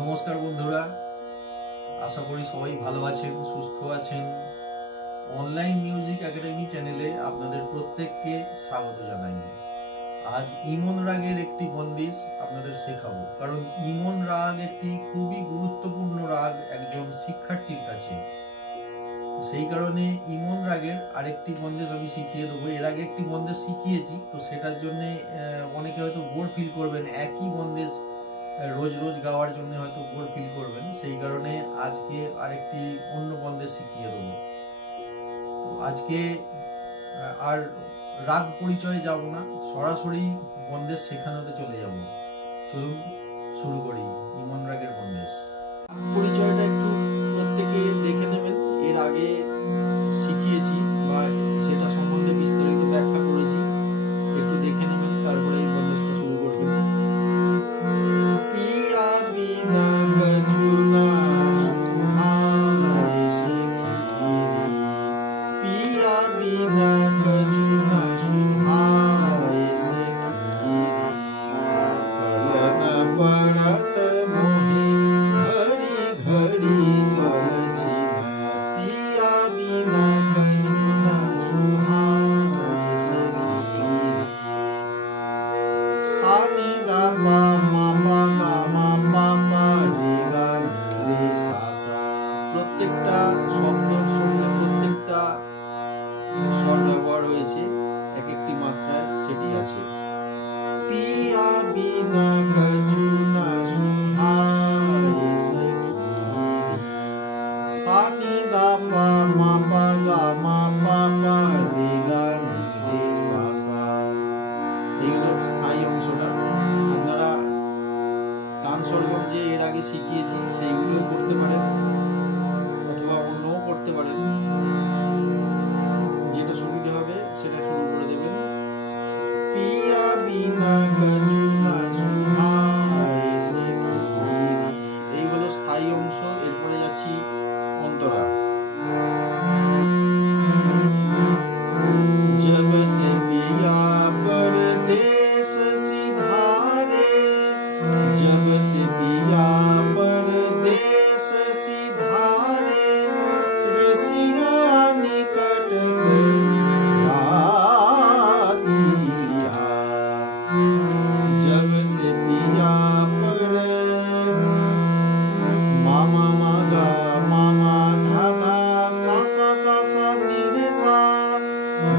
নমস্কার বন্ধুরা, আশা করি সবাই ভালো আছেন, সুস্থ আছেন। অনলাইন মিউজিক একাডেমি চ্যানেলে আপনাদের প্রত্যেককে স্বাগত জানাই। আজ ইমন রাগের একটি বন্দিশ আপনাদের শেখাবো, কারণ ইমন রাগ একটি খুবই গুরুত্বপূর্ণ রাগ একজন শিক্ষার্থীর কাছে। সেই কারণে ইমন রাগের আরেকটি বন্দেশ আমি শিখিয়ে দেবো। এর আগে একটি বন্দেশ শিখিয়েছি, তো সেটার জন্য অনেকে হয়তো বোর ফিল করবেন, একই বন্দেশ রোজ রোজ গাওয়ার জন্য হয়তো বোর ফিল করবেন। সেই কারণে আজকে আরেকটি অন্য বন্দেশ শিখিয়ে দেবো। তো আজকে আর রাগ পরিচয়ে যাব না, সরাসরি বন্দেশ শেখানোতে চলে যাব। চলুন শুরু করি ইমন রাগের বন্দেশ। পরিচয়টা একটু প্রত্যেকে দেখে নেবেন, এর আগে শিখিয়েছি বা সেটা সম্বন্ধে বিস্তারিত ব্যাখ্যা করেছি, একটু দেখে নেবেন, তারপরে এই বন্দেশটা শুরু করবেন। পিয়া বিনা কछु না সুহায় সখী, পিয়া বিনা কछु না সুহায় সখী, কলনা পড়ত মোহে ঘড়ি ঘড়ি কলছিনা, পিয়া বিনা কछु না সুহায় সখী। সা নি দা পা মা পা গা মা পা পা রে গা নি রে সা সা। প্রত্যেকটা শব্দের সঙ্গে প্রত্যেকটা স্বর ব্যবহার হয়েছে, এক একটি মাত্রায় সেটি আছে। পিয়া বিনা কछु না সুহায় সখী, সা নি দা পা মা পা গা মা পা পা রে গা নি রে সা সা। এইগুলো স্থায়ী অংশটা। আপনারা তান সরগম যে এর আগে শিখিয়েছি সেইগুলো করতে পারেন, অথবা অন্যও করতে পারেন, যেটা সুবিধা হবে সেটা শুরু করে দেবেন। পিয়া বিনা কछु না সুহায় সখী, এইগুলো স্থায়ী অংশ। এরপরে যাচ্ছি অন্তরা। जब से पिया परदेस सिधारे, जब से पिया परदेस सिधारे, रसिया निकट रातिया। जब से पिया पर मामा मगा मामा धाधा सा सा सा सा नी रे सा।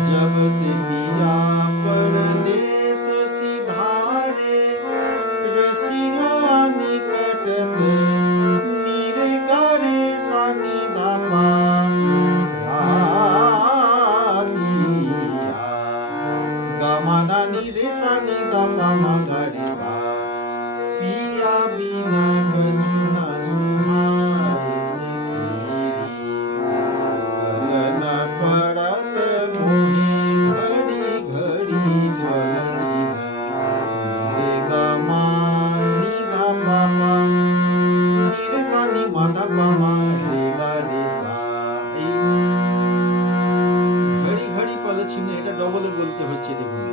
जब से पिया परदेस सिधारे, रसिया निकट नी रे गा रे सा नी धा पा रातिया, गा मा धा नी रे सा नी धा पा मा गा रे सा। पिया बिना कछु ना सुहाय सखी, कलना पड़त मोहे घड़ी घड़ी कलछिना, रे गा मा नी धा पा पा नी रे सा नी मा धा पा मा रे गा रे सा। এই ঘড়ি ঘড়ি কলছিনা, এটা ডবলে বলতে হচ্ছে। দেখুন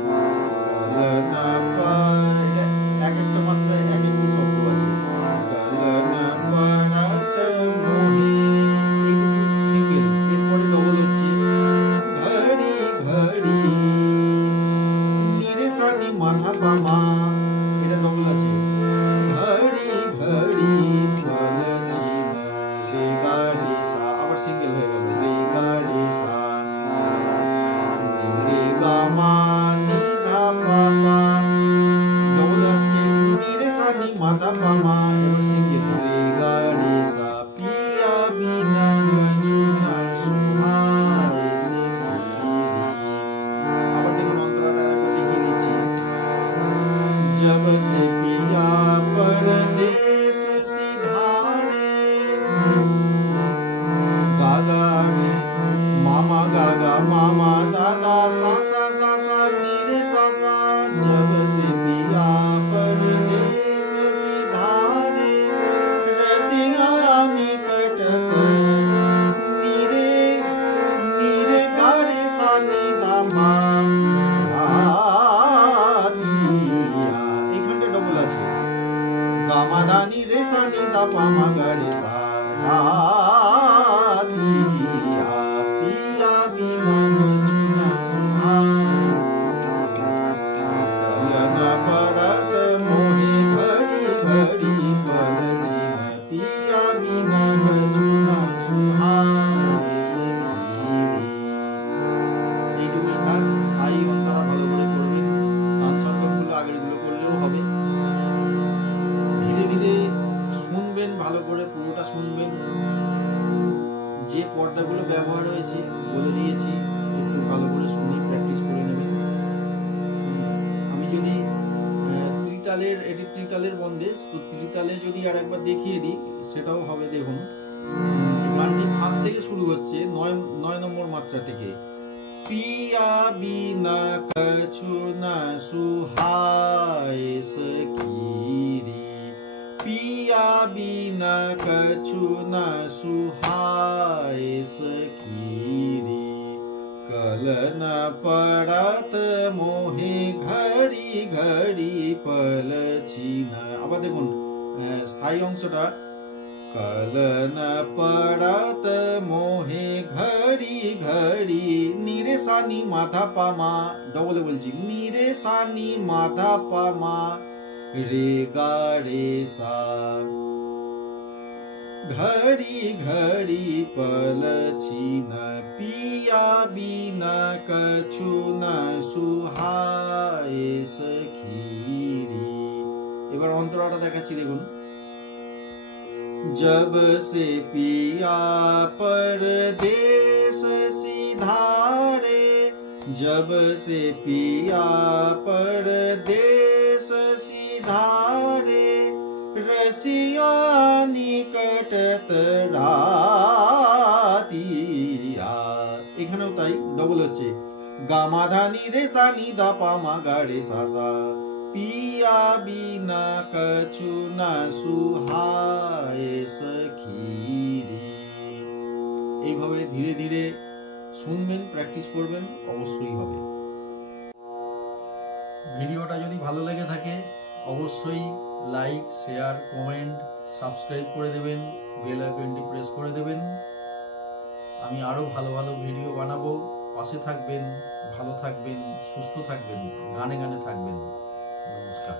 কলনা পা, এটা এক একটা মাত্রায় এক একটি শব্দ আছে। কলনা পড়ত মোহে, এইটুকু সিঙ্গেল, এরপরে ডবল হচ্ছে ঘড়ি ঘড়ি নি রে সা নি মা ধা পা মা, এটা ডবল আছে। ঘড়ি ঘড়ি কলছিনা, রে গা রে সা, আবার সিঙ্গেল হয়ে গেল। রে গা রে সা, নি রে গা মা নি ধা পা পা, ডবল আসছে। নি রে সা নি মা ধা পা মা, এবার সিঙ্গেল। রে গা রে সা। পিয়া বিনা কछु না সুহায় সখী। আবার দেখুন অন্তরাটা একবার দেখিয়ে দিচ্ছি। जब से पिया परदेस सिधारे, गा गा रे मामा गा गा मामा दादा सा सा सा सा नी रे सा सा। जब से पिया परदेस सिधारे, रसिया निकट नी रे गा रे सा नी धा पा রাতিয়া। এইখানটা ডবল আছে। গামাদা মা গা রে সা রাধিয়া পিয়া বিনা কछु না সুহাগ कल न पड़त मोहे घड़ी घड़ी पल छिन पिया बिना कछु ना सुहाग এইটুকুই থাক। স্থায়ী অন্তরা ভালো করে করবেন, তান সংগতগুলো আগেরগুলো করলেও হবে। ধীরে ধীরে শুনবেন, ভালো করে পুরোটা শুনবেন। যে পর্দাগুলো ব্যবহার হয়েছে বলে দিয়েছি, একটু ভালো করে শুনে প্র্যাকটিস করে নেবেন। আমি যদি ত্রিতালের, এটি ত্রিতালের বন্দেশ, তো ত্রিতালে যদি আর একবার দেখিয়ে দিই সেটাও হবে। দেখুন গানটি ফাঁক থেকে শুরু হচ্ছে, 9 নম্বর মাত্রা থেকে। पिया बिना कछु न सुहाए सखीरी, पिया बिना कछु न सुहाए सखीरी, कल न पड़त मोहे घड़ी घड़ी पल छिन। আবার দেখুন স্থায়ী অংশটা, कल न पड़त मोहे घड़ी घड़ी, नीरे सानी माधा पामा, डबल बोलছি, नीरे सानी माधा पामा रे गा रे सा, घड़ी घड़ी पल छिन पिया बिना कछु न सुहाए सखीरी। এবার অন্তরাটা দেখাচ্ছি, দেখুন। जब से पिया परदेस सिधारे, जब से पिया परदेस सिधारे, रसिया निकटत रातिया। এখানেও তাই, ডবল হচ্ছে, গামা ধানি রে সানি দা পামা গা রে সা সা, पिया बिना कछु न सुहाए सखीरी। এইভাবে ধীরে ধীরে শুনবেন, প্র্যাকটিস করবেন, অবশ্যই হবে। ভিডিওটা যদি ভালো লেগে থাকে অবশ্যই লাইক, শেয়ার, কমেন্ট, সাবস্ক্রাইব করে দেবেন, বেল আইকনটি প্রেস করে দেবেন। আমি আরো ভালো ভালো ভিডিও বানাবো। পাশে থাকবেন, ভালো থাকবেন, সুস্থ থাকবেন, গানে গানে থাকবেন। নমস্কার।